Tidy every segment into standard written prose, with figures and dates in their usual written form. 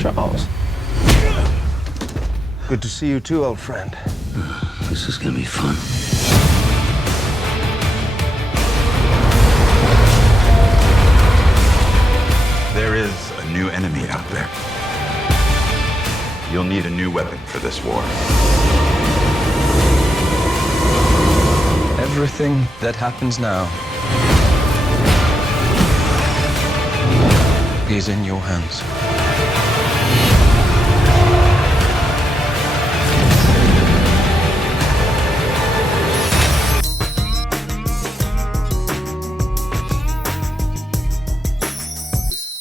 Charles. Good to see you too, old friend. This is gonna be fun. There is a new enemy out there. You'll need a new weapon for this war. Everything that happens now is in your hands.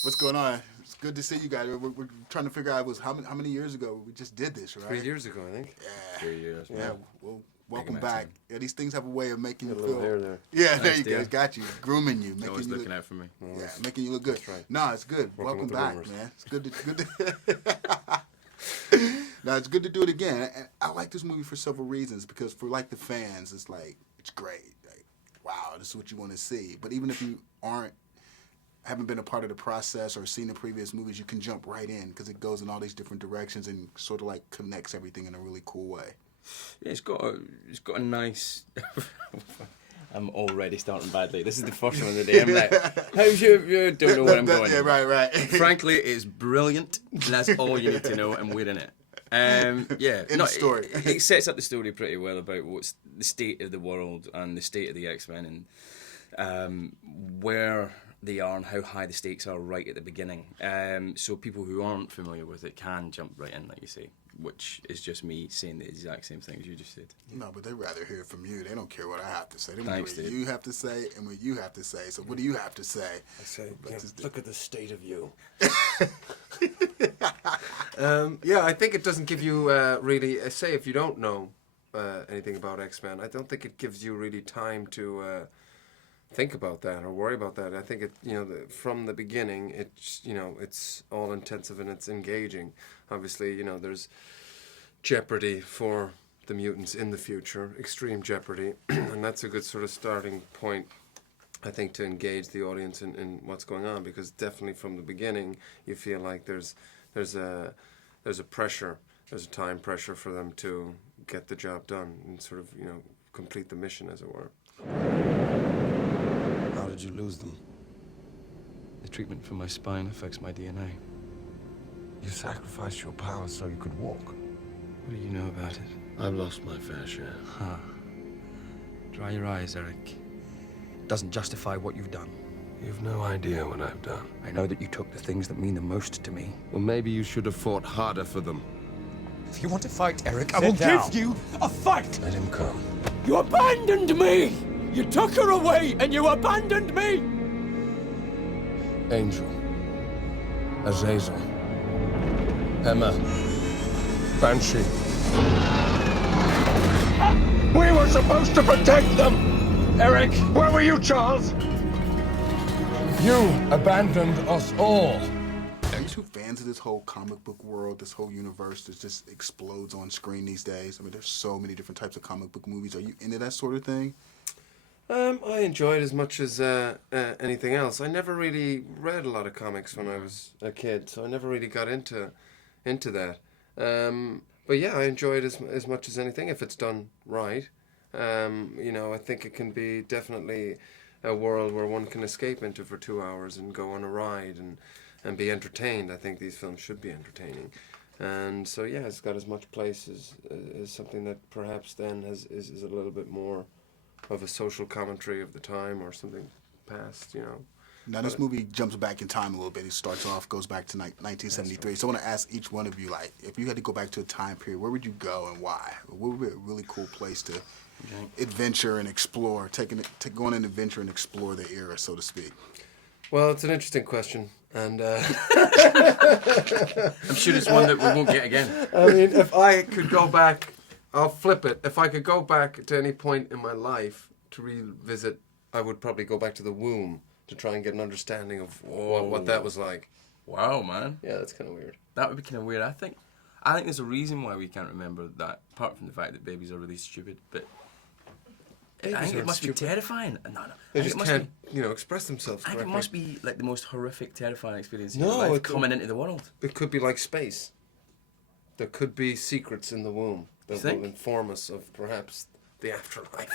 What's going on? It's good to see you guys. We're trying to figure out how many years ago we just did this, right? 3 years ago, I think. Yeah. 3 years. Yeah. Well, welcome back. Yeah, these things have a way of making you Got a little feel. hair there. Yeah, there Nice, you go. dear. It's got you, grooming you, Always making you looking look, out for me. yeah, making you look good. That's right. No, it's good. Working Welcome with the back, rumors. man. It's good to No, it's good to do it again. And I like this movie for several reasons because for like the fans, it's like it's great. Like, wow, this is what you want to see. But even if you haven't been a part of the process or seen the previous movies, you can jump right in because it goes in all these different directions and sort of like connects everything in a really cool way. Yeah, it's got a nice. I'm already starting badly. This is the first one of the day. I'm like, how's you don't know where I'm going. Yeah, right. Frankly, it's brilliant. That's all you need to know, and we're in it. Yeah, In the story. It sets up the story pretty well about what's the state of the world and the state of the X-Men and where they are and how high the stakes are right at the beginning. So people who aren't familiar with it can jump right in, like you say, which is just me saying the exact same thing as you just said. No, but they'd rather hear it from you. They don't care what I have to say. They want Thanks, what dude. you have to say and what you have to say. So what do you have to say? I say, Let's just do- look at the state of you. Yeah, I think it doesn't give you really, say if you don't know anything about X-Men, I don't think it gives you really time to think about that or worry about that. I think it, from the beginning, it's, it's all intensive and it's engaging. Obviously, there's jeopardy for the mutants in the future, extreme jeopardy, and that's a good sort of starting point, I think, to engage the audience in what's going on, because definitely from the beginning you feel like there's a pressure, there's a time pressure for them to get the job done and sort of complete the mission, as it were. How did you lose them? The treatment for my spine affects my DNA. You sacrificed your powers so you could walk. What do you know about it? I've lost my fair share. Huh. Dry your eyes, Eric. Doesn't justify what you've done. You've no idea what I've done. I know that you took the things that mean the most to me. Well, maybe you should have fought harder for them. If you want to fight, Eric, I will give you a fight! Let him come. You abandoned me! You took her away and you abandoned me! Angel. Azazel. Emma. Banshee. We were supposed to protect them! Eric, where were you, Charles? You abandoned us all. Are you two fans of this whole comic book world, this whole universe that just explodes on screen these days? I mean, there's so many different types of comic book movies. Are you into that sort of thing? I enjoy it as much as anything else. I never really read a lot of comics when I was a kid, so I never really got into that. But yeah, I enjoy it as much as anything if it's done right. I think it can be definitely a world where one can escape into for 2 hours and go on a ride and be entertained. I think these films should be entertaining. And so yeah, it's got as much place as something that perhaps then is a little bit more of a social commentary of the time or something past, Now, this movie jumps back in time a little bit. It starts off, goes back to 1973. So I want to ask each one of you, like, if you had to go back to a time period, where would you go and why? What would be a really cool place to adventure and explore, go on an adventure and explore the era, so to speak? Well, it's an interesting question, and I'm sure it's one that we won't get again. I mean, if I could go back, I'll flip it. If I could go back to any point in my life to revisit, I would probably go back to the womb to try and get an understanding of what that was like. Wow, man. Yeah, that's kind of weird. That would be kind of weird. I think there's a reason why we can't remember that, apart from the fact that babies are really stupid. But I think it must be terrifying. No. They I think just it must can't, be, express themselves I think correctly. it must be like the most horrific, terrifying experience in No, your life it- coming into the world. It could be like space. There could be secrets in the womb that You think? will inform us of perhaps the afterlife.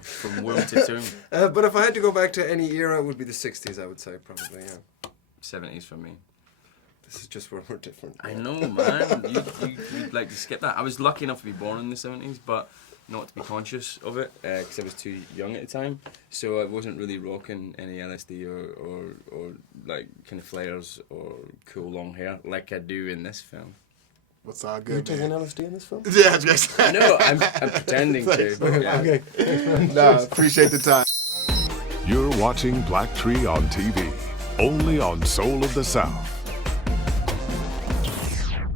From womb to tomb. But if I had to go back to any era, it would be the 60s, I would say, probably, yeah. 70s for me. This is just where we're different. I know, man. You'd like to skip that. I was lucky enough to be born in the 70s, but not to be conscious of it because I was too young at the time. So I wasn't really rocking any LSD or like kind of flares or cool long hair like I do in this film. What's all You're good, taking man? LSD in this film? Yeah, I was gonna say. No, I'm pretending to. But yeah. Okay. Nah, appreciate the time. You're watching BlackTree on TV, only on Soul of the South.